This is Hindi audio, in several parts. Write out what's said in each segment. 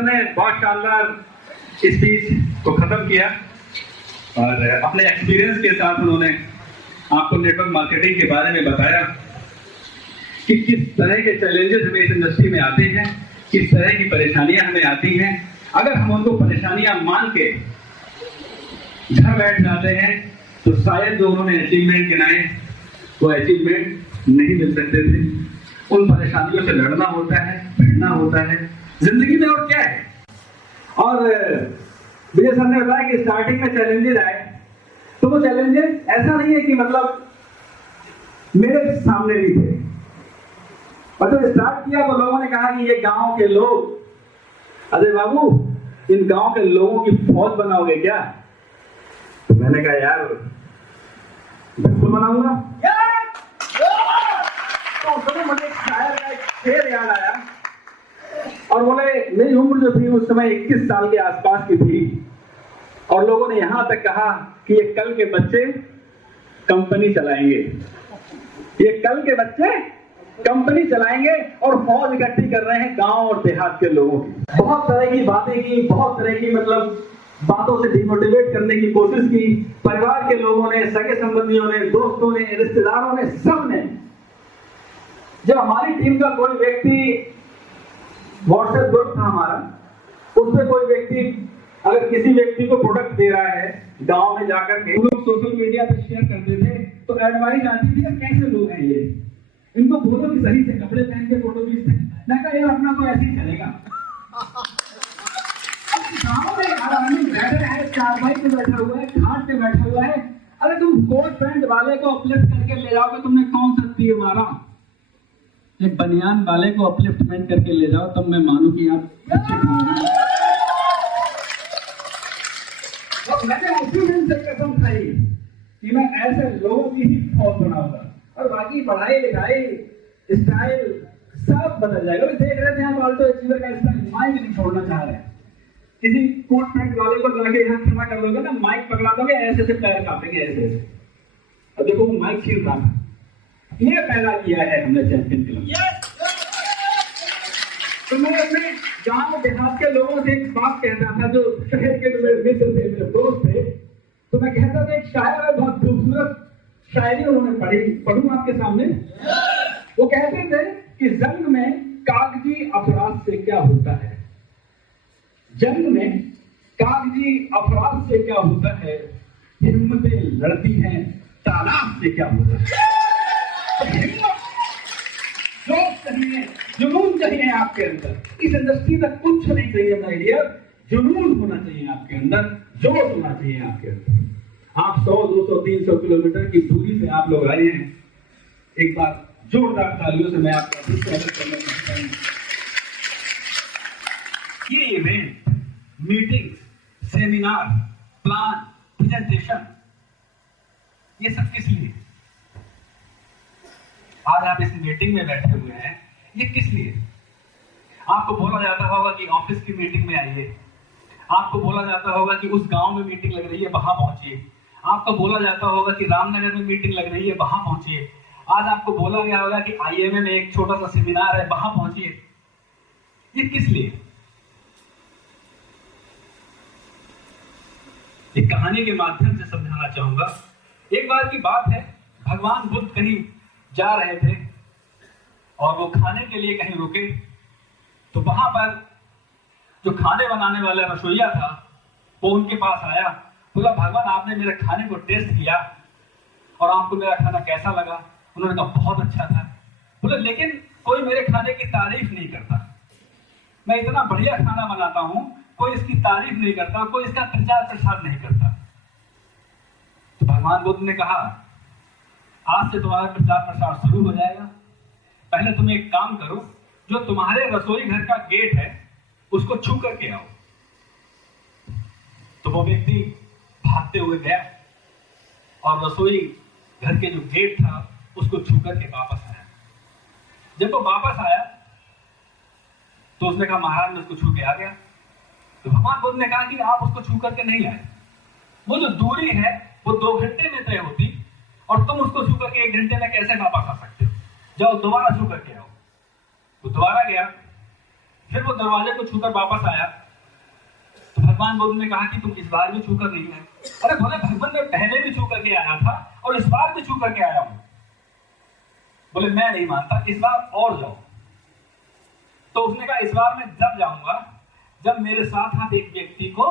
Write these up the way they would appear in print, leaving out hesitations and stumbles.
सर ने बहुत शानदार स्पीच को खत्म किया और अपने एक्सपीरियंस के साथ उन्होंने आपको नेटवर्क मार्केटिंग के बारे में बताया कि किस तरह के चैलेंजेस हमें इस इंडस्ट्री में आते हैं, किस तरह की परेशानियां हमें आती हैं। अगर हम उनको परेशानियां मान के घर बैठ जाते हैं तो शायद जो उन्होंने अचीवमेंट गिनाए वो अचीवमेंट नहीं मिल सकते थे। उन परेशानियों से लड़ना होता है, भिड़ना होता है जिंदगी में, और क्या है। और विजय सर ने बताया कि स्टार्टिंग में चैलेंजेस आए, तो वो चैलेंजेस ऐसा नहीं है कि मतलब मेरे सामने भी थे, और जब स्टार्ट किया तो लोगों ने कहा कि ये गांव के लोग, अरे बाबू इन गांव के लोगों की फौज बनाओगे क्या? तो मैंने कहा यार बिल्कुल बनाऊंगा। तो उसमें मुझे शायर का एक शेर याद आया और बोले, मेरी उम्र जो थी उस समय 21 साल के आसपास की थी, और लोगों ने यहां तक कहा कि ये कल के बच्चे कंपनी चलाएंगे, ये कल के बच्चे कंपनी चलाएंगे, और फौज इकट्ठी कर रहे हैं गांव और देहात के लोगों की। बहुत तरह की बातें की, बहुत तरह की मतलब बातों से डिमोटिवेट करने की कोशिश की। परिवार के लोगों ने, सगे संबंधियों ने, दोस्तों ने, रिश्तेदारों ने, सब ने। जब हमारी टीम का कोई व्यक्ति, व्हाट्सएप ग्रुप था हमारा, उसमें कोई व्यक्ति अगर किसी व्यक्ति को प्रोडक्ट दे रहा है गांव में जाकर के, लोग सोशल मीडिया पे शेयर करते थे, तो एडवाइस आती थी कैसे लोग हैं ये, इनको बोलो कि सही से कपड़े पहन के फोटो खींचते हैं। मैं कहा यार अपना तो ऐसे ही चलेगा। गाँव में आदमी बैठा है, चारपाई पे बैठा हुआ है, घाट पे बैठा हुआ है, अरे तुम कोट पैंट वाले को अपलिफ्ट करके ले जाओगे, तुमने कौन सा तीर मारा? एक बनियान वाले को अपलिफ्टमेंट करके ले जाओ, तब मैं मानूं कि आप अच्छे हैं। और मैंने उसी दिन से कसम खाई कि मैं ऐसे लोगों की ही फौज बनाऊंगा, और बाकी पढ़ाई लिखाई स्टाइल सब बदल जाएगा। देख रहे थे यहाँ पाल्टो अचीवर का स्टाइल, माइक नहीं छोड़ना चाह रहे हैं। किसी कोट पैंट वाले को जाके यहाँ खड़ा कर लोगे ना, माइक पकड़ा दोगे, ऐसे से पैर कांपेंगे ऐसे ऐसे। अब देखो वो माइक छीन रहा है, ये पैदा किया है हमने चैंपियन क्लब। तो मैं अपने गांव देहात के लोगों से एक बात कहता था, जो शहर के जो मेरे मित्र थे, मेरे दोस्त थे, तो मैं कहता था एक शायर है, बहुत खूबसूरत शायरी उन्होंने पढ़ूं आपके सामने। वो कहते थे कि जंग में कागजी अपराध से क्या होता है, जंग में कागजी अपराध से क्या होता है, हिम्मतें लड़ती हैं तालाब से क्या होता है। जोश चाहिए, जुनून चाहिए आपके अंदर। इस इंडस्ट्री में कुछ नहीं चाहिए माय डियर, जुनून होना चाहिए आपके अंदर, जोश होना चाहिए आपके अंदर। आप 100, 200, 300 किलोमीटर की दूरी से आप लोग आए हैं, एक बार जोरदार तालियों से मैं आपका स्वागत करना चाहता हूं। ये event, meeting, seminar, plan, presentation, ये सब किस लिए? आज आप इस मीटिंग में बैठे हुए हैं, ये किस लिए? आपको बोला जाता होगा कि ऑफिस की मीटिंग में आइए, आपको बोला जाता होगा कि उस गांव में मीटिंग लग रही है वहां पहुंचिए, आपको बोला जाता होगा कि रामनगर में मीटिंग लग रही है वहां पहुंचिए, आज आपको बोला गया होगा कि आईएमए में एक छोटा सा सेमिनार है वहां पहुंचिए। ये किस लिए? एक कहानी के माध्यम से समझाना चाहूंगा। एक बार की बात है, भगवान बुद्ध कहीं जा रहे थे और वो खाने के लिए कहीं रुके, तो वहां पर जो खाने बनाने वाला रसोइया था वो उनके पास आया, बोला भगवान आपने मेरे खाने को टेस्ट किया और आपको मेरा खाना कैसा लगा? उन्होंने कहा बहुत अच्छा था। बोले लेकिन कोई मेरे खाने की तारीफ नहीं करता, मैं इतना बढ़िया खाना बनाता हूं, कोई इसकी तारीफ नहीं करता, कोई इसका प्रचार प्रसार नहीं करता। तो भगवान बुद्ध ने कहा आज से तुम्हारा प्रचार प्रसार शुरू हो जाएगा। पहले तुम एक काम करो, जो तुम्हारे रसोई घर का गेट है उसको छू करके आओ। तो वो व्यक्ति भागते हुए गया और रसोई घर के जो गेट था उसको छू करके वापस आया। जब वो वापस आया तो उसने कहा महाराज मैं उसको छू के आ गया। तो भगवान बुद्ध ने कहा कि आप उसको छू करके नहीं आए, वो जो दूरी है वो 2 घंटे में तय होती और तुम उसको छू करके 1 घंटे में कैसे वापस आ सकते हो? जाओ दोबारा छू करके आओ। वो दोबारा गया, फिर वो दरवाजे को छूकर वापस आया तो भगवान बुद्ध ने कहा कि तुम इस बार भी छूकर नहीं आए। अरे बोले भगवान मैं पहले भी छू करके आया था और इस बार भी छू करके आया हूं। बोले मैं नहीं मानता, इस बार और जाओ। तो उसने कहा इस बार मैं जब जाऊंगा जब मेरे साथ आप एक व्यक्ति को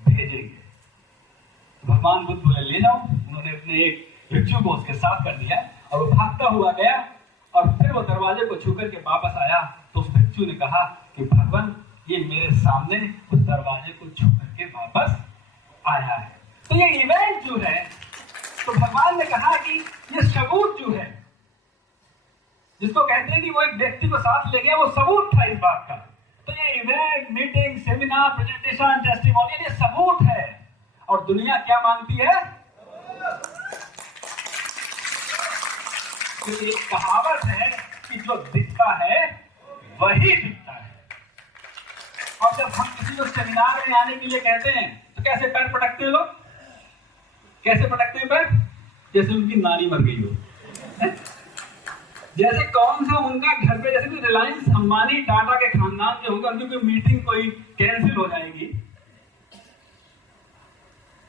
भेजेंगे। तो भगवान बुद्ध बोले ले जाओ। उन्होंने अपने एक भिक्षु को उसके साथ कर दिया और वो भागता हुआ गया और फिर वो दरवाजे को छू करके वापस आया तो उस भिक्षु ने कहा कि भगवान ये मेरे सामने उस दरवाजे को छू करके वापस आया है। तो ये इवेंट जो है, तो भगवान ने कहा कि ये सबूत जो है, जिसको कहते हैं कि वो एक व्यक्ति को साथ ले गया, वो सबूत था इस बात का। तो ये event, meeting, seminar, presentation, testimonial, ये सबूत है। और दुनिया क्या मानती है? तो एक कहावत है कि जो दिखता है वही दिखता है। और जब हम किसी को सेमिनार में आने के लिए कहते हैं तो कैसे पैर पटकते हैं लोग? कैसे पटकते हैं पैर? जैसे उनकी नानी मर गई हो। जैसे कौन सा उनका घर पे, जैसे कि रिलायंस अंबानी टाटा के खानदान के होगा, उनकी कोई मीटिंग कोई कैंसिल हो जाएगी,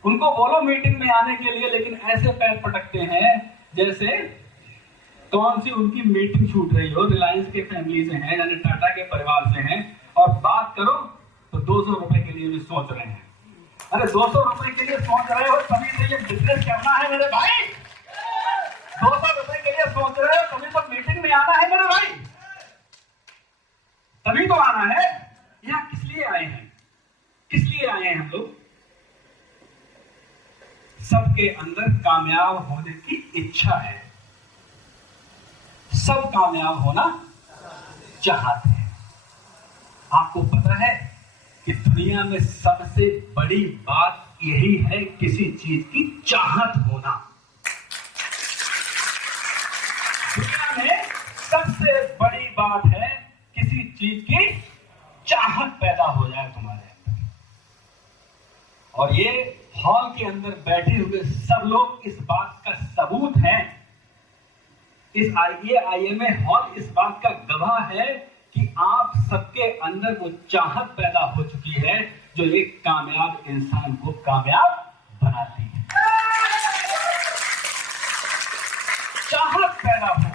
उनको बोलो मीटिंग में आने के लिए, लेकिन ऐसे पैर पटकते हैं जैसे कौन सी उनकी मीटिंग छूट रही हो। रिलायंस के फैमिली से हैं, यानी टाटा के परिवार से हैं, और बात करो तो 200 रुपए के लिए भी सोच रहे हैं। अरे 200 रुपए के लिए सोच रहे हो तभी तो ये बिजनेस करना है मेरे भाई। 200 रुपए के लिए सोच रहे हो तभी तो मीटिंग में आना है मेरे भाई, तभी तो आना है। यहाँ किस लिए आए हैं? किस लिए आए हैं हम लोग? सबके अंदर कामयाब होने की इच्छा है, सब कामयाब होना चाहते हैं। आपको पता है कि दुनिया में सबसे बड़ी बात यही है, किसी चीज की चाहत होना। दुनिया में सबसे बड़ी बात है किसी चीज की चाहत पैदा हो जाए तुम्हारे अंदर। और ये हॉल के अंदर बैठे हुए सब लोग इस बात का सबूत हैं। इस IAIMA हॉल इस बात का गवाह है कि आप सबके अंदर वो चाहत पैदा हो चुकी है जो एक कामयाब इंसान को कामयाब बनाती है। चाहत पैदा हो,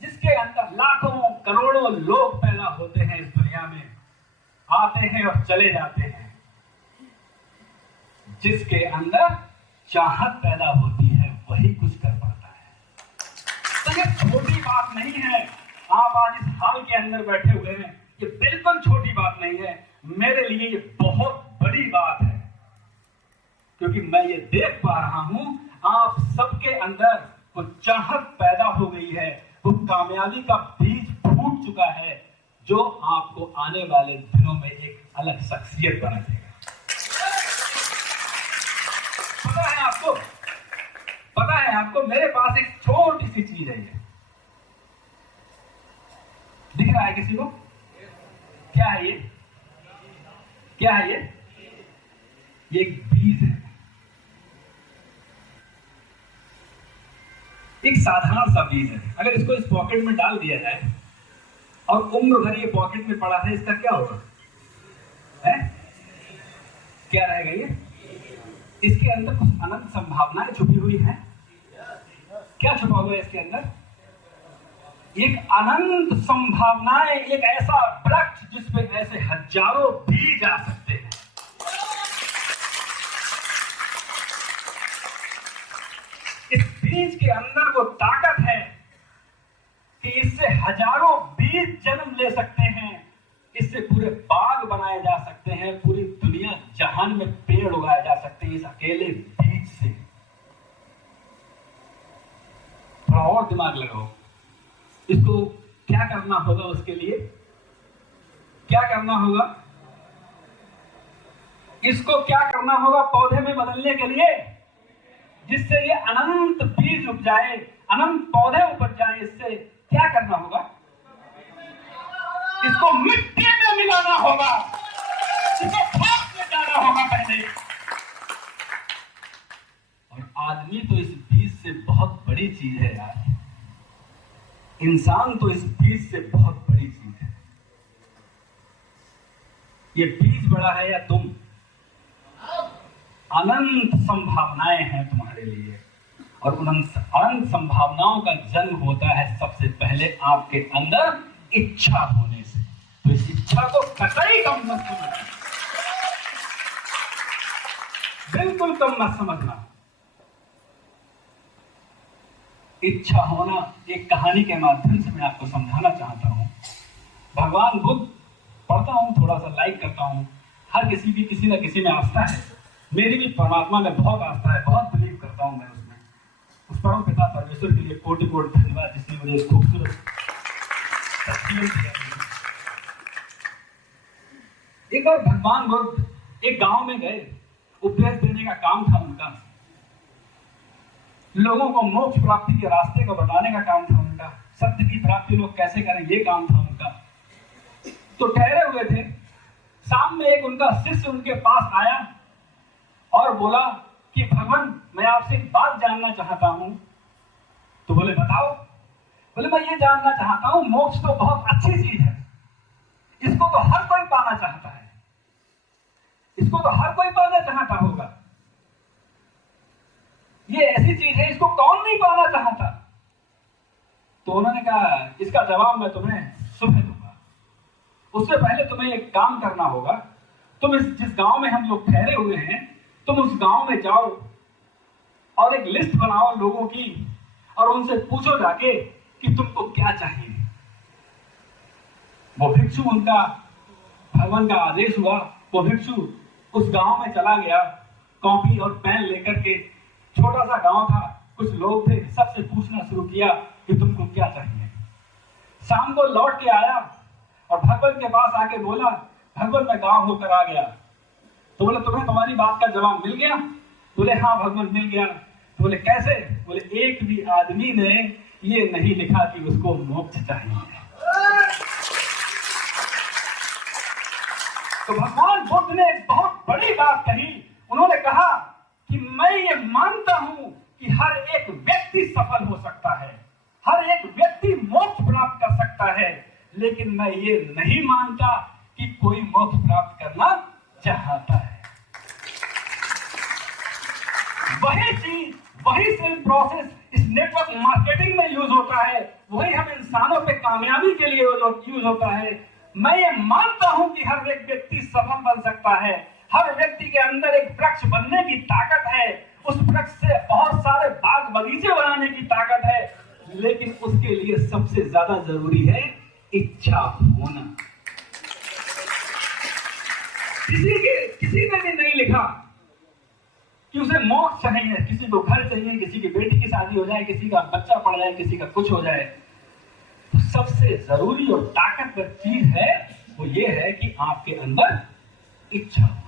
जिसके अंदर लाखों करोड़ों लोग पैदा होते हैं इस दुनिया में, आते हैं और चले जाते हैं। जिसके अंदर चाहत पैदा होती है वही कुछ कर पाता है। तो ये छोटी बात नहीं है। आप आज इस हाल के अंदर बैठे हुए हैं, ये बिल्कुल छोटी बात नहीं है। मेरे लिए ये बहुत बड़ी बात है, क्योंकि मैं ये देख पा रहा हूं आप सबके अंदर वो चाहत पैदा हो गई है, वो कामयाबी का बीज फूट चुका है जो आपको आने वाले दिनों में एक अलग शख्सियत बना देगा। पता है आपको, पता है आपको, मेरे पास एक छोटी सी चीज है। ये दिख रहा है किसी को? क्या है ये? क्या है ये? ये एक बीज है, एक साधारण सा बीज है। अगर इसको इस पॉकेट में डाल दिया जाए और उम्र भर ये पॉकेट में पड़ा है, इसका क्या होगा? है? क्या रहेगा ये? इसके अंदर कुछ अनंत संभावनाएं छुपी हुई हैं। क्या छुपा हुआ है इसके अंदर? एक अनंत संभावनाएं, एक ऐसा वृक्ष जिसमें ऐसे हजारों बीज आ सकते हैं। इस बीज के अंदर वो ताकत है कि इससे हजारों बीज जन्म ले सकते हैं, इससे पूरे बाग बनाए जा सकते हैं, पूरी दुनिया जहान में पेड़ उगाए जा सकते हैं इस अकेले बीज से। थोड़ा और दिमाग लगाओ, इसको क्या करना होगा? उसके लिए क्या करना होगा? इसको क्या करना होगा पौधे में बदलने के लिए, जिससे ये अनंत बीज उग जाए, अनंत पौधे उपज जाए? इससे क्या करना होगा? इसको मिट्टी में मिलाना होगा, इसको खाद में डालना होगा पहले। और आदमी तो इस बीज से बहुत बड़ी चीज है यार। इंसान तो इस बीज से बहुत बड़ी चीज है। ये बीज बड़ा है या तुम? अनंत संभावनाएं हैं तुम्हारे लिए, और उन अनंत संभावनाओं का जन्म होता है सबसे पहले आपके अंदर इच्छा होने से। तो इस इच्छा को कतई कम मत समझना, बिल्कुल कम मत समझना। इच्छा होना एक कहानी के माध्यम से मैं आपको समझाना चाहता हूं। भगवान बुद्ध पढ़ता हूं, थोड़ा सा लाइक करता हूं। हर किसी की किसी न किसी में आस्था है, मेरी भी परमात्मा में बहुत आस्था है, बहुत बिलीव करता हूं मैं उसमें। उस परम पिता परमेश्वर के लिए कोटि कोटि धन्यवाद जिसने मुझे खूबसूरत तस्वीर दिया। एक बार भगवान बुद्ध एक गांव में गए, उपदेश देने का काम था उनका, लोगों को मोक्ष प्राप्ति के रास्ते को बताने का काम था उनका, सत्य की प्राप्ति लोग कैसे करें ये काम था उनका। तो ठहरे हुए थे, शाम में एक उनका शिष्य उनके पास आया और बोला कि भगवान मैं आपसे एक बात जानना चाहता हूं। तो बोले बताओ। बोले मैं ये जानना चाहता हूं, मोक्ष तो बहुत अच्छी चीज है, इसको तो हर कोई पाना चाहता है, इसको तो हर कोई पाना चाहता होगा, ये ऐसी चीज है इसको कौन नहीं पाना चाहता। तो उन्होंने कहा इसका जवाब मैं तुम्हें सुबह दूंगा, उससे पहले तुम्हें एक काम करना होगा। तुम जिस गांव में हम लोग ठहरे हुए हैं, तुम उस गांव में जाओ और एक लिस्ट बनाओ लोगों की, और उनसे पूछो जाके कि तुमको क्या चाहिए। वो भिक्षु, उनका भगवान का आदेश हुआ, वो भिक्षु उस गांव में चला गया, कॉपी और पेन लेकर के। छोटा सा गांव था, कुछ लोग थे, सबसे पूछना शुरू किया कि तुमको क्या चाहिए। शाम को लौट के आया और भगवान के पास आके बोला भगवान मैं गांव होकर आ गया। तो बोले तुम्हें तुम्हारी बात का जवाब मिल गया? बोले हाँ भगवान मिल गया। तो बोले कैसे? बोले एक भी आदमी ने ये नहीं लिखा कि उसको मोक्ष चाहिए। तो भगवान बुद्ध ने एक बहुत बड़ी बात कही। उन्होंने कहा कि मैं ये मानता हूं कि हर एक व्यक्ति सफल हो सकता है, हर एक व्यक्ति मोक्ष प्राप्त कर सकता है, लेकिन मैं ये नहीं मानता कि कोई मोक्ष प्राप्त करना चाहता है। वही चीज, वही सेम प्रोसेस इस नेटवर्क मार्केटिंग में यूज होता है, वही हम इंसानों पे कामयाबी के लिए यूज होता है। मैं ये मानता हूं कि हर एक व्यक्ति सफल बन सकता है, हर व्यक्ति के अंदर एक वृक्ष बनने की ताकत है, उस वृक्ष से बहुत सारे बाग बगीचे बनाने की ताकत है, लेकिन उसके लिए सबसे ज्यादा जरूरी है इच्छा होना। किसी ने भी नहीं लिखा कि उसे मोक्ष चाहिए, किसी को घर चाहिए, किसी की बेटी की शादी हो जाए, किसी का बच्चा पड़ जाए, किसी का कुछ हो जाए। तो सबसे जरूरी और ताकतवर चीज है वो ये है कि आपके अंदर इच्छा हो।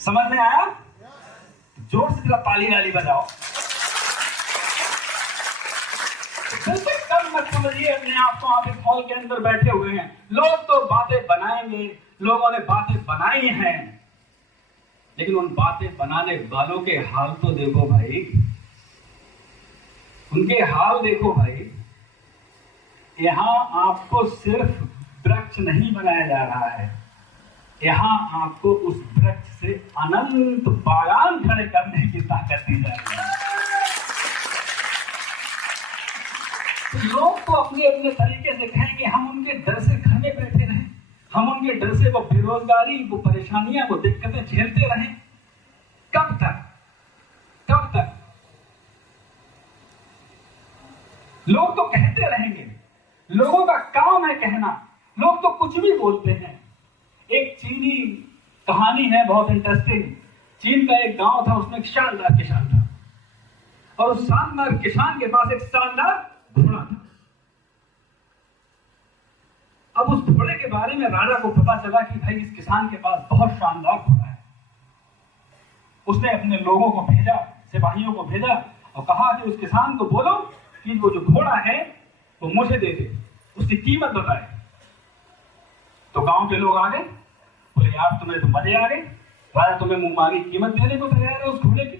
समझ में आया? जोर से जरा ताली वाली बजाओ। बिल्कुल कम मत समझिए अपने आप को, आप इस हॉल के अंदर बैठे हुए हैं। लोग तो बातें बनाएंगे, लोगों ने बातें बनाई हैं, लेकिन उन बातें बनाने वालों के हाल तो देखो भाई, उनके हाल देखो भाई। यहां आपको सिर्फ वृक्ष नहीं बनाया जा रहा है, यहां आपको उस वृक्ष से अनंत बागान खड़े करने की ताकत दी जा रही है। लोग तो अपने अपने तरीके से कहेंगे, हम उनके डर से घर में बैठे रहे, हम उनके डर से वो बेरोजगारी, वो परेशानियां, वो दिक्कतें झेलते रहे। कब तक? कब तक? लोग तो कहते रहेंगे, लोगों का काम है कहना, लोग तो कुछ भी बोलते हैं। एक चीनी कहानी है बहुत इंटरेस्टिंग। चीन का एक गांव था, उसमें एक शानदार किसान था, और उस शानदार किसान के पास एक शानदार घोड़ा था। अब उस घोड़े के बारे में राजा को पता चला कि भाई इस किसान के पास बहुत शानदार घोड़ा है। उसने अपने लोगों को भेजा, सिपाहियों को भेजा, और कहा कि उस किसान को बोलो कि वो जो घोड़ा है वो मुझे दे दे, उसकी कीमत बताए। तो गांव के लोग आ गए, बोले यार तुम्हें तो मजे आ गए, राजा तुम्हें मुंह मांगी कीमत देने को तैयार है उस घोड़े की।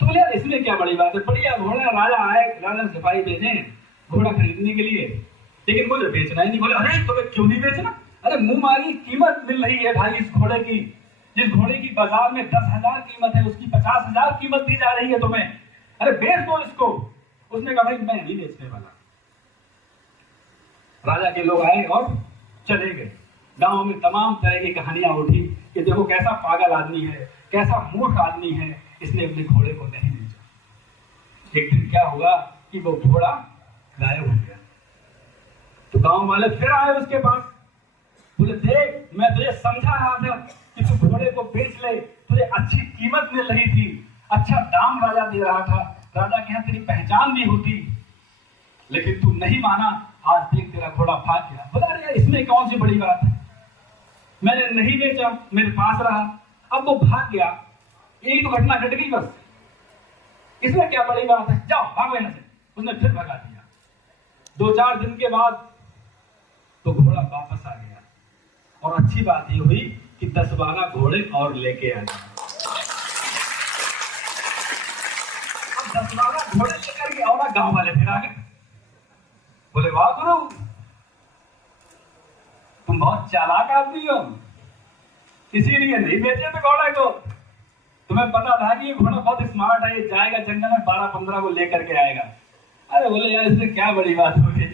तो बोले यार इसमें क्या बड़ी बात है, बढ़िया घोड़ा। राजा आए, राजा सिपाही भेजे घोड़ा खरीदने के लिए। लेकिन मुझे बेचना ही नहीं। बोले अरे तुम्हें क्यों नहीं बेचना? अरे मुंह मारी कीमत मिल रही है भाई इस घोड़े की, जिस घोड़े की बाजार में 10,000 कीमत है उसकी 50,000 कीमत दी जा रही है तुम्हें, अरे बेच दो इसको। उसने कहा भाई मैं नहीं बेचने वाला। राजा के लोग आए और चले गए। गांव में तमाम तरह की कहानियां उठी कि देखो कैसा पागल आदमी है, कैसा मूर्ख आदमी है, इसने अपने घोड़े को नहीं बेचा। एक दिन क्या हुआ कि वो घोड़ा गायब हो गया। तो गांव वाले फिर आए उसके पास, बोले देख मैं तुझे समझा रहा था कि तू घोड़े को बेच ले, तुझे अच्छी कीमत मिल रही थी, अच्छा दाम राजा दे रहा था, राजा के यहाँ तेरी पहचान भी होती, लेकिन तू नहीं माना। आज देख तेरा घोड़ा भाग गया। बोला अरे इसमें कौन सी बड़ी बात है, मैंने नहीं बेचा, मेरे पास रहा, अब वो भाग गया, यही तो घटना घट गई बस, इसमें क्या बड़ी बात है, जाओ भागो यहाँ से। उसने फिर भगा दिया। 2-4 दिन के बाद तो घोड़ा वापस आ गया और अच्छी बात ये हुई कि 10-12 घोड़े और लेके आ गए। अब 10-12 घोड़े लेकर के और गांव वाले फिर आ गए। बोले वाह गुरु तुम बहुत चालाक आदमी हो, इसीलिए नहीं बेचे थे घोड़े को, तुम्हें पता था कि ये घोड़ा बहुत स्मार्ट है, ये जाएगा जंगल में 12-15 को लेकर के आएगा। अरे बोले यार इसमें क्या बड़ी बात हो गई,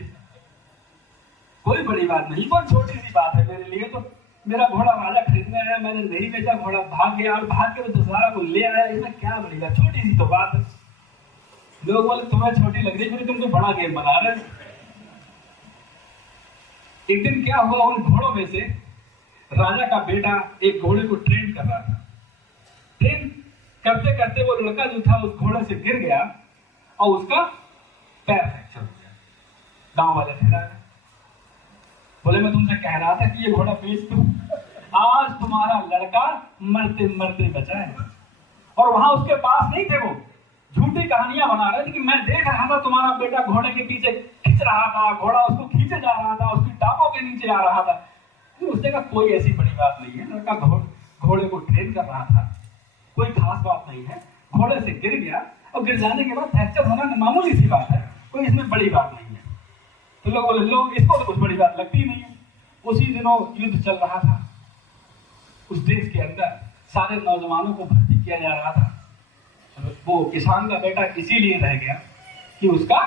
कोई बड़ी बात नहीं, बहुत छोटी सी बात है मेरे लिए। तो मेरा घोड़ा राजा खरीदने आया, मैंने नहीं बेचा, घोड़ा भाग गया और भाग के तो 10-12 को ले आया, इसमें क्या बड़ी बात, छोटी सी तो बात है। लोग बोले तुम्हें छोटी लग रही है, तुमको बड़ा गेम बना रहे। एक दिन क्या हुआ, उन घोड़ों में से राजा का बेटा एक घोड़े को ट्रेन कर रहा था। ट्रेन करते करते वो लड़का जो था उस घोड़े से गिर गया और उसका पैर फ्रैक्चर हो गया। गांव वाले फिर आ गए, बोले मैं तुमसे कह रहा था कि ये घोड़ा बेच दो, आज तुम्हारा लड़का मरते मरते बचा है। और वहां उसके पास नहीं थे, वो झूठी कहानियां बना रहे थे कि मैं देख रहा था तुम्हारा बेटा घोड़े के पीछे खींच रहा था, घोड़ा उसको खींचे जा रहा था, उसकी टापों के नीचे आ रहा था। उसने कहा कोई ऐसी बड़ी बात नहीं है, लड़का घोड़े को ट्रेन कर रहा था, कोई खास बात नहीं है, घोड़े से गिर गया और गिर जाने के बाद फ्रैक्चर होना मामूली सी बात है, कोई इसमें बड़ी बात नहीं है। तो लोग बोले लोग इसको तो कुछ बड़ी बात लगती ही नहीं है। उसी दिनों युद्ध चल रहा था उस देश के अंदर, सारे नौजवानों को भर्ती किया जा रहा था। वो किसान का बेटा इसीलिए रह गया कि उसका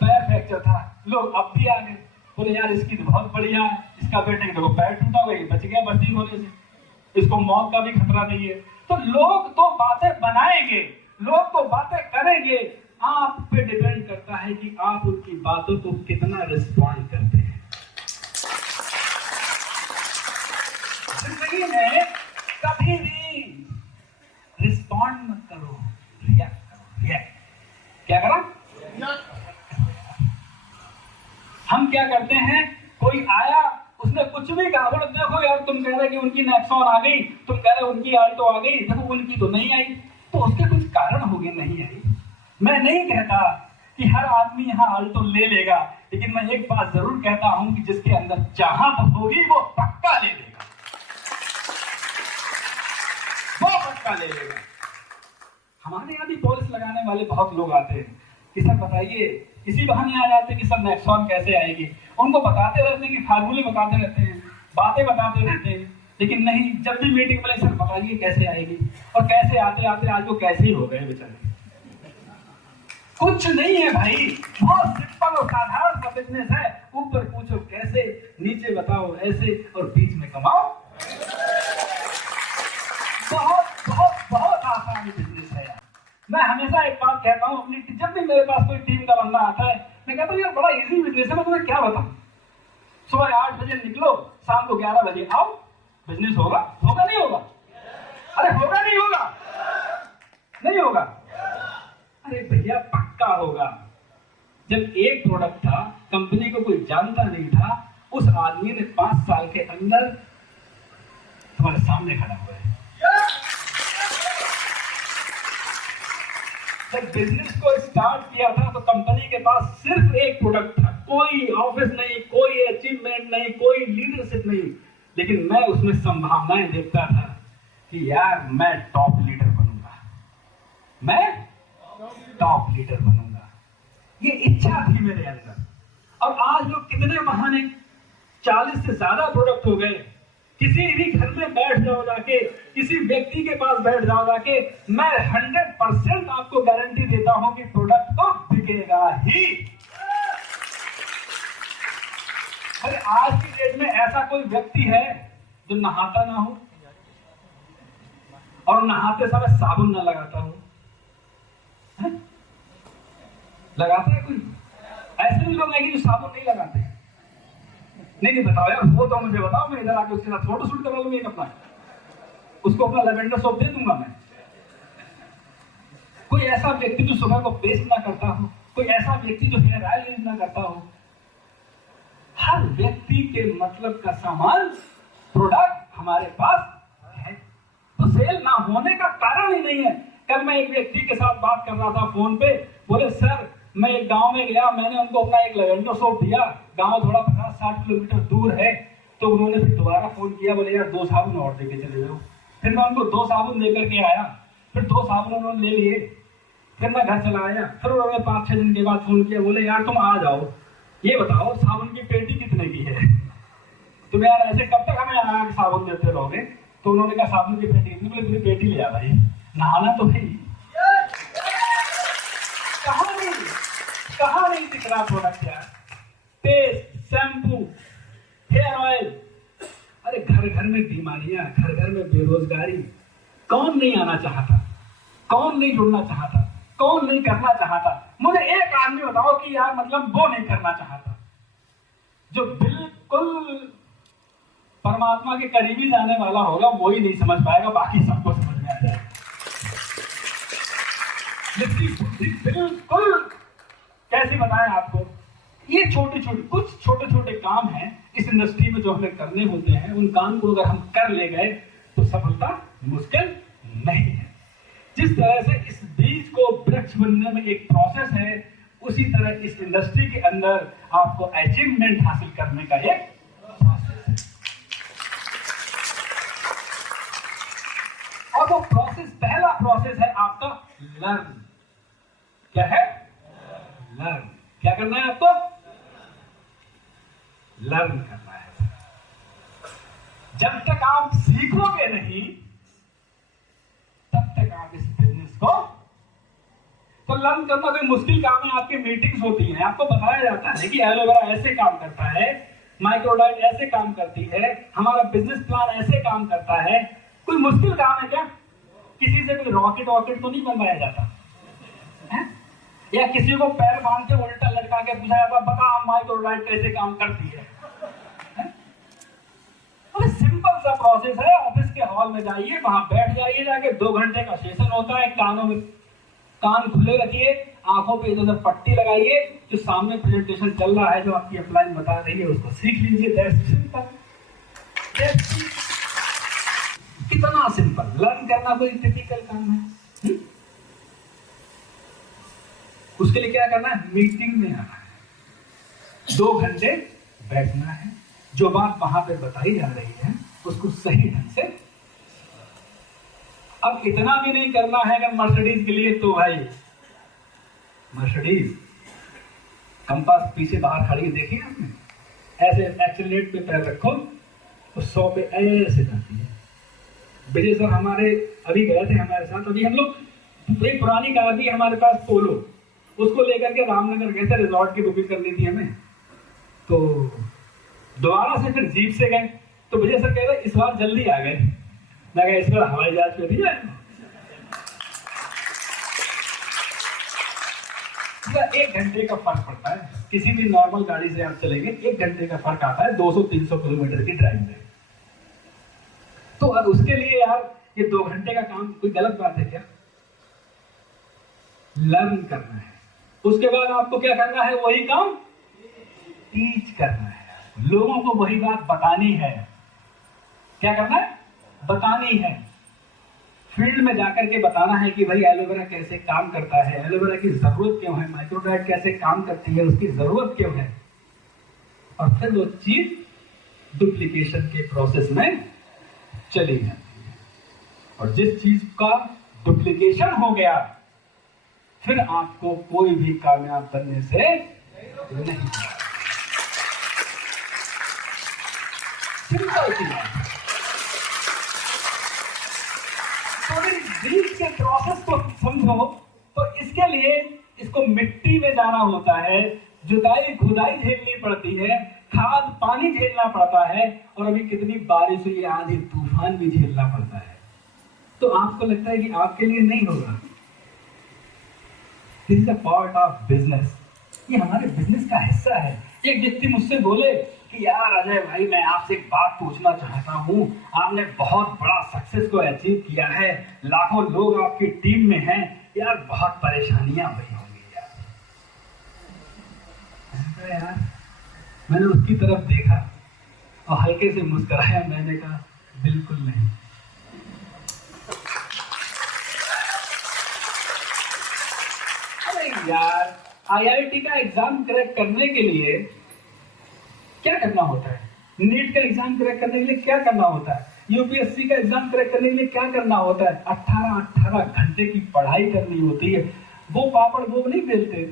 पैर फ्रैक्चर था। लोग अब भी आ गए, बोले यार इसकी तो बहुत बढ़िया है, इसका बेटे का पैर टूटा हुआ है, बच गया भर्ती होने से, इसको मौत का भी खतरा नहीं है। तो लोग तो बातें बनाएंगे, लोग तो बातें करेंगे, आप पे डिपेंड करता है कि आप उनकी बातों को कितना रिस्पॉन्ड करते हैं। जिंदगी में कभी भी रिस्पॉन्ड मत करो, रिएक्ट करो। रिएक्ट क्या करा? हम क्या करते हैं, कोई आया उसने कुछ भी कहा, बोले देखो यार तुम कह रहे कि उनकी नेक्सॉन आ गई, तुम कह रहे उनकी आल्टो आ गई, देखो उनकी तो नहीं आई, तो उसके कुछ कारण हो गए नहीं आई। मैं नहीं कहता कि हर आदमी यहाँ आल्टो ले लेगा, लेकिन मैं एक बात जरूर कहता हूं कि जिसके अंदर चाहत होगी वो पक्का ले लेगा, वो पक्का ले लेगा। हमारे यहाँ भी पॉलिश लगाने वाले बहुत लोग आते हैं कि सर बताइए, इसी बहाने आ जाते हैं कि सर नेक्सॉन कैसे आएगी, उनको बताते रहते हैं कि फार्मूले बताते रहते हैं, बातें बताते रहते हैं, लेकिन नहीं, जब भी मीटिंग में सर बताइए कैसे आएगी, और कैसे आते आते आज वो कैसे ही हो गए बेचारे। कुछ नहीं है भाई, बहुत सिंपल और साधारण सा बिजनेस है, ऊपर पूछो कैसे, नीचे बताओ ऐसे, और बीच में कमाओ। बहुत बहुत बहुत आसान बिजनेस है यार। मैं हमेशा एक बात कहता हूँ अपनी, जब भी मेरे पास कोई टीम का बंदा आता है, मैं कहता हूँ यार बड़ा इजी बिजनेस है, मैं तुम्हें क्या बताऊँ, सुबह 8 बजे निकलो, शाम को 11 बजे आओ, बिजनेस होगा, होगा नहीं होगा? अरे होगा नहीं होगा? नहीं होगा? अरे भैया पक्का होगा। जब एक प्रोडक्ट था, कंपनी को कोई जानता नहीं था, उस आदमी ने 5 साल के अंदर तुम्हारे सामने खड़ा हुआ है। जब बिजनेस को स्टार्ट किया था तो कंपनी के पास सिर्फ एक प्रोडक्ट था, कोई ऑफिस नहीं, कोई अचीवमेंट नहीं, कोई लीडरशिप नहीं, लेकिन मैं उसमें संभावनाएं देखता था कि यार मैं टॉप लीडर बनूंगा, मैं टॉप लीडर बनूंगा। ये इच्छा थी मेरे अंदर, और आज लोग कितने महान हैं, 40 से ज्यादा प्रोडक्ट हो गए। किसी भी घर में बैठ जाओ जाके, किसी व्यक्ति के पास बैठ जाओ जाके, मैं 100% आपको गारंटी देता हूं कि प्रोडक्ट तो बिकेगा ही। अरे आज की डेट में ऐसा कोई व्यक्ति है जो नहाता ना हो और नहाते समय साबुन ना लगाता हो? लगाता है कोई? ऐसे भी लोग हैं कि जो साबुन नहीं लगाते। नहीं बताओ यार, वो तो मुझे बताओ, मैं इधर आके उसके साथ फोटो शूट करवा लूंगा अपना, उसको अपना लेवेंडर सोप दे दूंगा मैं। कोई ऐसा व्यक्ति जो सुबह को पेस्ट ना करता हो, कोई ऐसा व्यक्ति जो हेयर ऑयल यूज ना करता हो। हर व्यक्ति के मतलब का सामान, प्रोडक्ट हमारे पास है, तो सेल ना होने का कारण ही नहीं है। कल मैं एक व्यक्ति के साथ बात कर रहा था फोन पे, बोले सर मैं एक गांव में गया, मैंने उनको अपना एक लेवेंडर सोप दिया, गांव थोड़ा 50-60 किलोमीटर दूर है, तो उन्होंने फिर दोबारा फोन किया, बोले यार 2 साबुन और देके चले जाओ। फिर मैं उनको 2 साबुन दे करके आया, फिर 2 साबुन उन्होंने ले लिए, फिर मैं घर चला आया, फिर उन्होंने 5-6 दिन के बाद फोन किया, बोले यार तुम आ जाओ, ये बताओ साबुन की पेटी कितने की है? तुम यार ऐसे कब तक हमें आया साबुन देते रहोगे? तो उन्होंने कहा साबुन की पेटी कितनी? बोले पूरी पेटी ले आ भाई, नहाना तो है। कहाँ नहीं दिख रहा प्रोडक्ट यार? Paste, shampoo, hair oil. अरे घर घर में बीमारियां, घर घर में बेरोजगारी। कौन नहीं आना चाहता? कौन नहीं जुड़ना चाहता? कौन नहीं करना चाहता? मुझे एक आदमी बताओ कि यार मतलब वो नहीं करना चाहता, जो बिल्कुल परमात्मा के करीबी जाने वाला होगा, वो ही नहीं समझ पाएगा, बाकी सबको समझ में आ जाएगा। बिल्कुल कैसे बताएं आपको? ये कुछ छोटे छोटे काम हैं इस इंडस्ट्री में जो हमें करने होते हैं, उन काम को अगर हम कर ले गए तो सफलता मुश्किल नहीं है। जिस तरह से इस बीज को वृक्ष बनने में एक प्रोसेस है, उसी तरह इस इंडस्ट्री के अंदर आपको अचीवमेंट हासिल करने का एक प्रोसेस है। और वो प्रोसेस, पहला प्रोसेस है आपका लर्न। क्या है? लर्न। क्या करना है आपको? लर्न करना है। जब तक आप सीखोगे नहीं, तब तक आप इस बिजनेस को, तो लर्न करना कोई मुश्किल काम है। आपकी मीटिंग्स होती हैं, आपको बताया जाता है कि एलोवेरा ऐसे काम करता है, माइक्रोडाइट ऐसे काम करती है, हमारा बिजनेस प्लान ऐसे काम करता है। कोई मुश्किल काम है क्या? किसी से कोई रॉकेट तो नहीं बनवाया जाता है? या किसी को पैर बांध के उल्टा लटका के पूछा जाता बता माइक्रोडाइट कैसे काम करती है? अरे सिंपल सा प्रोसेस है। ऑफिस के हॉल में जाइए, वहां बैठ जाइए, जाके 2 घंटे का सेशन होता है। कानों में कान खुले रखिए, आंखों पे इधर पट्टी लगाइए, जो सामने प्रेजेंटेशन चल रहा है, जो आपकी अपलाइन बता रही है, उसको सीख लीजिए। That's simple. कितना सिंपल। लर्न करना कोई टिपिकल काम है? उसके लिए क्या करना है? मीटिंग में आना है, 2 घंटे बैठना है, जो बात वहां पे बताई जा रही है उसको सही ढंग से। अब इतना भी नहीं करना है अगर मर्सिडीज के लिए, तो भाई मर्सिडीज कंपास पीछे बाहर खड़ी है, देखिए आपने, ऐसे एक्सीलरेट पे पैर रखो तो 100 पे ऐसे जाती है। विजय सर हमारे अभी गए थे हमारे साथ, अभी हम लोग एक पुरानी कार थी हमारे पास पोलो, उसको लेकर के रामनगर गए थे, रिजॉर्ट की बुकिंग करनी थी हमें, तो दोबारा से फिर जीप से गए, तो विजय सर कह रहे इस बार जल्दी आ गए। मैं कहा इस बार हवाई जहाज पे भी जाए। 1 घंटे का फर्क पड़ता है, किसी भी नॉर्मल गाड़ी से आप चलेंगे 1 घंटे का फर्क आता है 200-300 किलोमीटर की ड्राइव में। तो अब उसके लिए यार ये 2 घंटे का काम कोई गलत बात है क्या? लर्न करना है, उसके बाद आपको क्या करना है? वही काम टीच करना है, लोगों को वही बात बतानी है। क्या करना है? बतानी है। फील्ड में जाकर के बताना है कि भाई एलोवेरा कैसे काम करता है, एलोवेरा की जरूरत क्यों है, माइक्रोडाइट कैसे काम करती है, उसकी जरूरत क्यों है, और फिर वो चीज डुप्लीकेशन के प्रोसेस में चली जाती है। और जिस चीज का डुप्लीकेशन हो गया, फिर आपको कोई भी कामयाब बनने से नहीं। सिंपल सी बात। तो बीज के प्रोसेस को समझो तो इसके लिए इसको मिट्टी में जाना होता है, जुताई खुदाई झेलनी पड़ती है, खाद पानी झेलना पड़ता है, और अभी कितनी बारिश हुई, आंधी तूफान भी झेलना पड़ता है। तो आपको लगता है कि आपके लिए नहीं होगा? This is a part of business, ये हमारे बिजनेस का हिस्सा है। एक व्यक्ति मुझसे बोले कि यार अजय भाई, मैं आपसे एक बात पूछना चाहता हूँ, आपने बहुत बड़ा सक्सेस को अचीव किया है, लाखों लोग आपकी टीम में हैं, यार बहुत परेशानियां हुई होंगी यार। मैंने उसकी तरफ देखा और हल्के से मुस्कुराया, मैंने कहा बिल्कुल नहीं। अरे यार, आईआईटी का एग्जाम क्रैक करने के लिए क्या करना होता है? नीट का एग्जाम क्रैक करने के लिए क्या करना होता है? यूपीएससी का एग्जाम क्रैक करने के लिए क्या करना होता है? 18 घंटे की पढ़ाई करनी होती है। वो पापड़ वो नहीं बेलते।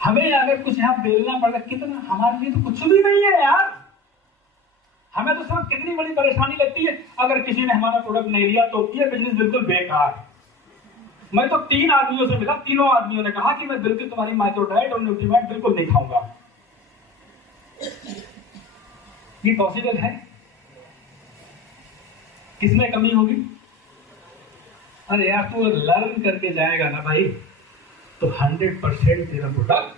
हमें अगर कुछ यहाँ बेलना पड़ेगा, कितना हमारे लिए तो कुछ भी नहीं है यार। हमें तो सिर्फ कितनी बड़ी परेशानी लगती है अगर किसी ने हमारा प्रोडक्ट नहीं लिया तो ये बिजनेस बिल्कुल बेकार। मैं तो 3 आदमियों से मिला, तीनों आदमियों ने कहा कि मैं बिल्कुल तुम्हारी माइक्रो डाइट और न्यूट्रीमेंट बिल्कुल नहीं खाऊंगा। ये पॉसिबल है? किसमें कमी होगी? अरे यार, तू लर्न करके जाएगा ना भाई तो 100% तेरा प्रोडक्ट।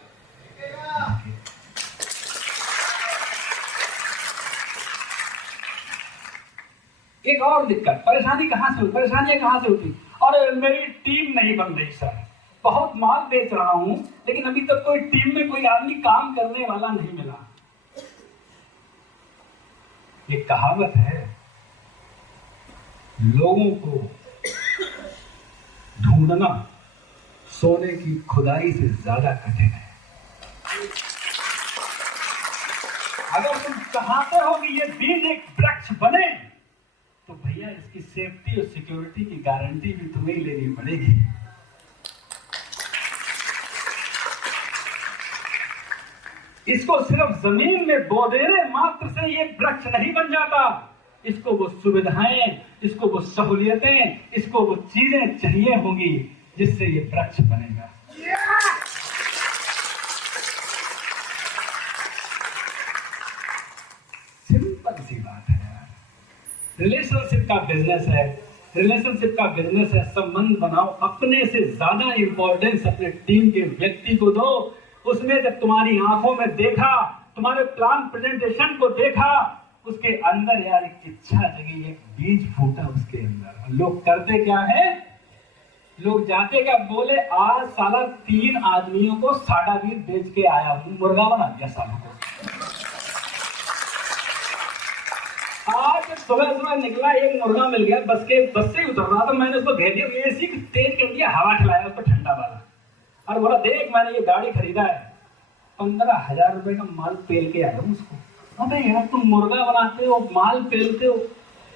एक और दिक्कत, परेशानियां कहां से होती? और मेरी टीम नहीं बन रही सर, बहुत माल बेच रहा हूं लेकिन अभी तक कोई टीम में कोई आदमी काम करने वाला नहीं मिला। ये कहावत है, लोगों को ढूंढना सोने की खुदाई से ज्यादा कठिन है। अगर तुम चाहते हो कि ये बीज एक वृक्ष बने तो भैया इसकी सेफ्टी और सिक्योरिटी की गारंटी भी तुम्हें ही लेनी पड़ेगी। इसको सिर्फ जमीन में बो देने मात्र से ये वृक्ष नहीं बन जाता। इसको वो सुविधाएं, इसको वो सहूलियतें, इसको वो चीजें चाहिए होंगी जिससे ये वृक्ष बनेगा। सिंपल सी बात है यार। रिलेशनशिप का बिजनेस है। संबंध बनाओ, अपने से ज्यादा इंपॉर्टेंस अपने टीम के व्यक्ति को दो। उसमें जब तुम्हारी आंखों में देखा, तुम्हारे प्लान प्रेजेंटेशन को देखा, उसके अंदर यार एक इच्छा जगी, एक बीज फूटा उसके अंदर। लोग करते क्या है? लोग जाते क्या, बोले आज साला 3 आदमियों को सादा बीज बेच के आया हूं, मुर्गा बना दिया सालों को। आज सुबह निकला, एक मुर्गा मिल गया, बस से उतर रहा था, मैंने उसको भेज दिया, एसी तेज कर दिया, हवा खिलाया उसको ठंडा वाला, और बोला देख मैंने ये गाड़ी खरीदा है, 15,000 रुपए का माल पेल के आया हूं उसको। अबे यार, तुम मुर्गा बनाते हो, माल पेलते हो,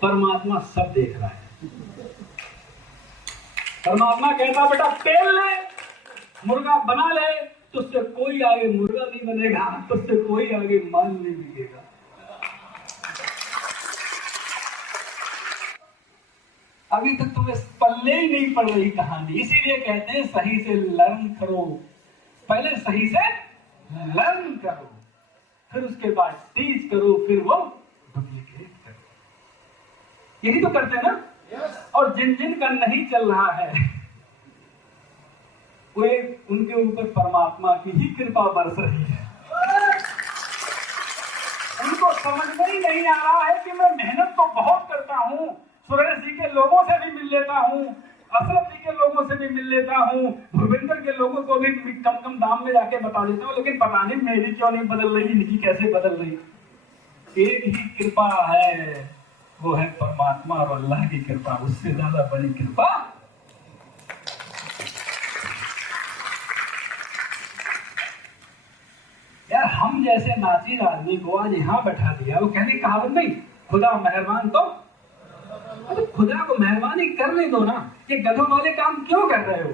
परमात्मा सब देख रहा है। परमात्मा कहता बेटा पेल ले, मुर्गा बना ले, तुझसे कोई आगे मुर्गा नहीं बनेगा, तुझसे कोई आगे माल नहीं बिकेगा। अभी तक तुम्हें पल्ले ही नहीं पड़ रही कहानी। इसीलिए कहते हैं सही से लर्न करो, पहले सही से लर्न करो, फिर उसके बाद टीच करो, फिर वो डुप्लीकेट करो। यही तो करते हैं ना। और जिन का नहीं चल रहा है वो उनके ऊपर परमात्मा की ही कृपा बरस रही है। उनको समझ में ही नहीं आ रहा है कि मैं मेहनत तो बहुत करता हूँ, सुरेश जी के लोगों से भी मिल लेता हूँ, असलम जी के लोगों से भी मिल लेता हूँ, भूपेंद्र के लोगों को भी कम दाम में जाके बता देता हूँ, लेकिन पता नहीं मेरी क्यों नहीं बदल रही, इनकी कैसे बदल रही। एक ही कृपा है, वो है परमात्मा और अल्लाह की कृपा। उससे ज्यादा बड़ी कृपा यार, हम जैसे नाचीज आदमी को आज यहाँ बैठा दिया। वो कहने कहावत नहीं, खुदा मेहरबान तो, अरे खुदा को मेहरबानी करने दो ना, ये गधों वाले काम क्यों कर रहे हो?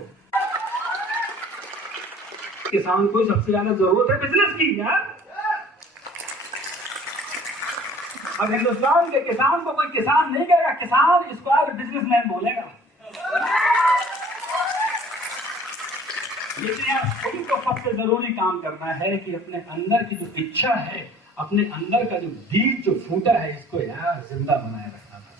किसान को सबसे ज्यादा जरूरत है बिजनेस की यार। और हिंदुस्तान के किसान को कोई किसान नहीं कहेगा, किसान स्क्वायर बिजनेसमैन बोलेगा। लेकिन यार सभी को सबसे जरूरी काम करना है कि अपने अंदर की जो इच्छा है, अपने अंदर का जो बीज जो फूटा है, इसको यार जिंदा बनाए रखना था।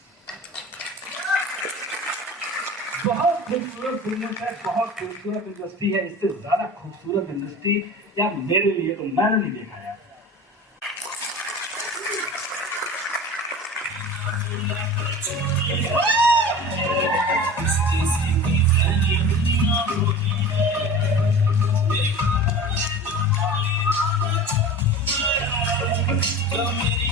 बहुत खूबसूरत बिजनेस है, बहुत खूबसूरत इंडस्ट्री है, इससे ज्यादा खूबसूरत इंडस्ट्री यार मेरे लिए तो मैंने नहीं देखा यार। So many